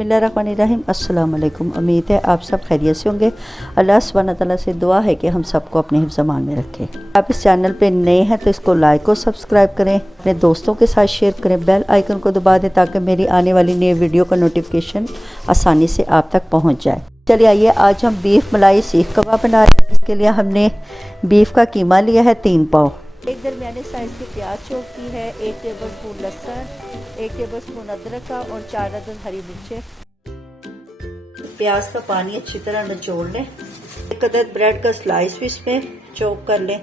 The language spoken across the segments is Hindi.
बिस्मिल्लाहिर्रहमानिर्रहीम। अस्सलाम वालेकुम। उम्मीद है आप सब खैरियत से होंगे। अल्लाह सुब्हानहू तआला से दुआ है कि हम सबको अपने हिफ्ज़-ए-मान में रखे। आप इस चैनल पे नए हैं तो इसको लाइक और सब्सक्राइब करें, अपने दोस्तों के साथ शेयर करें, बेल आइकन को दबा दें ताकि मेरी आने वाली नई वीडियो का नोटिफिकेशन आसानी से आप तक पहुँच जाए। चलिए आइए, आज हम बीफ मलाई सीख कबाब बना रहे हैं। इसके लिए हमने बीफ का कीमा लिया है 3 पाव, एक दरमियाने साइज़ की प्याज चॉप की है, 1 टेबल स्पून लहसुन, 1 टेबल स्पून अदरक का और 4 अदद हरी मिर्चें। प्याज का पानी अच्छी तरह निचोड़ लें। 1 अदद ब्रेड का स्लाइस भी इसमें चॉप कर लें।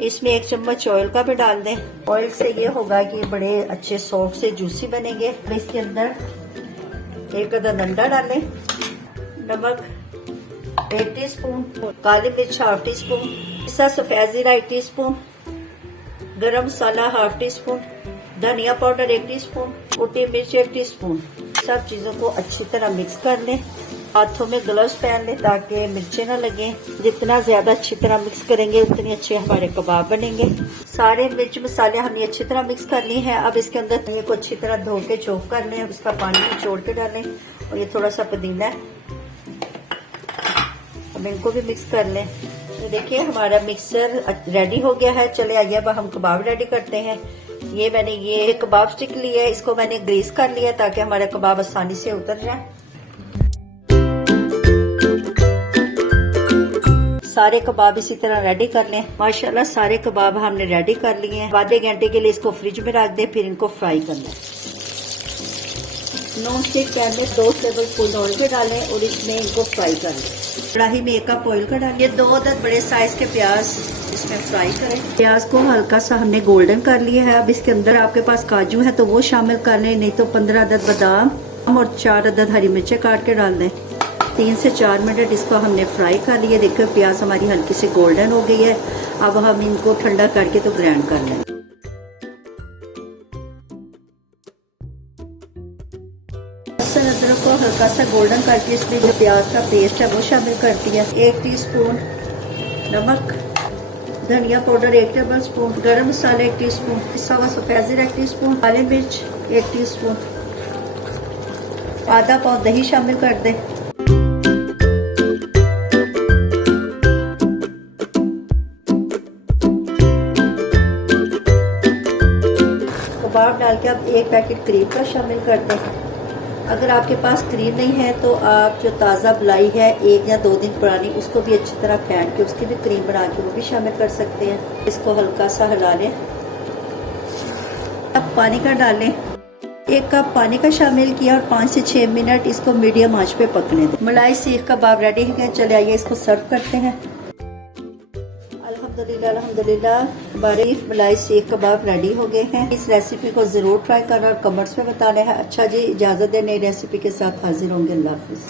इसमें 1 चम्मच ऑयल का भी डाल दें। ऑयल से ये होगा कि बड़े अच्छे सॉफ्ट से जूसी बनेंगे। इसके अंदर 1 अदद अंडा डालें, नमक 1 टीस्पून, काली मिर्च 1/2 टीस्पून, पिसा सफेद जीरा 1 टीस्पून, गरम मसाला 1/2 टीस्पून, धनिया पाउडर 1 टीस्पून, कुटी मिर्च 1 टीस्पून। सब चीजों को अच्छी तरह मिक्स कर लें। हाथों में ग्लव्स पहन लें ताकि मिर्चें ना लगें। जितना ज्यादा अच्छी तरह मिक्स करेंगे उतनी अच्छे हमारे कबाब बनेंगे। सारे मिर्च मसाले हमने अच्छी तरह मिक्स कर लिए हैं। अब इसके अंदर धनिया को अच्छी तरह धो के चॉप कर लें, उसका पानी निचोड़ के डालें और ये थोड़ा सा पुदीना है, अब इनको भी मिक्स कर लें। तो देखिए हमारा मिक्सर रेडी हो गया है। चले आइए अब हम कबाब रेडी करते हैं। मैंने ये कबाब स्टिक ली है, इसको मैंने ग्रीस कर लिया ताकि हमारे कबाब आसानी से उतर जाए। सारे कबाब इसी तरह रेडी कर लें। माशाल्लाह सारे कबाब हमने रेडी कर लिए हैं। आधे घंटे के लिए इसको फ्रिज में रख दें, फिर इनको फ्राई कर लें। नॉन स्टिक पैन में 2 टेबल स्पून ऑयल के डालें और इसमें इनको फ्राई कर लें। कढ़ाई में 1 कप ऑयल का डालिए। 2 अदद बड़े साइज के प्याज इसमें फ्राई करें। प्याज को हल्का सा हमने गोल्डन कर लिया है। अब इसके अंदर आपके पास काजू है तो वो शामिल कर लें, नहीं तो 15 अदद बादाम और 4 अदद हरी मिर्चें काट के डाल दें। 3 से 4 मिनट इसको हमने फ्राई कर लिया। देखो प्याज हमारी हल्की से गोल्डन हो गई है। अब हम इनको ठंडा करके तो ग्राइंड कर लें। लहसुन अदरक को हल्का सा गोल्डन करके इसमें जो प्याज का पेस्ट है वो शामिल कर दिया। 1 टीस्पून नमक, धनिया पाउडर 1 टेबल स्पून, गरम मसाला 1 टीस्पून, पिसा हुआ सफेद जीरा 1 टीस्पून, काली मिर्च 1 टीस्पून, आधा पाव दही शामिल कर दें। कबाब डाल के अब 1 पैकेट क्रीम का शामिल कर दें। अगर आपके पास क्रीम नहीं है तो आप जो ताज़ा मलाई है 1 या 2 दिन पुरानी, उसको भी अच्छी तरह फेंट के उसकी भी क्रीम बना के वो भी शामिल कर सकते हैं। इसको हल्का सा हिला लें। अब पानी का डालें। 1 कप पानी का शामिल किया और 5 से 6 मिनट इसको मीडियम आंच पे पकने दें। मलाई सीख कबाब रेडी है। चले आइए इसको सर्व करते हैं। अल्हम्दुलिल्लाह अल्हम्दुलिल्लाह हमारे मलाई सीख कबाब रेडी हो गए हैं। इस रेसिपी को जरूर ट्राई करना और कमेंट्स में बताना है। अच्छा जी, इजाजत दें, नई रेसिपी के साथ हाजिर होंगे। अल्लाह हाफिज।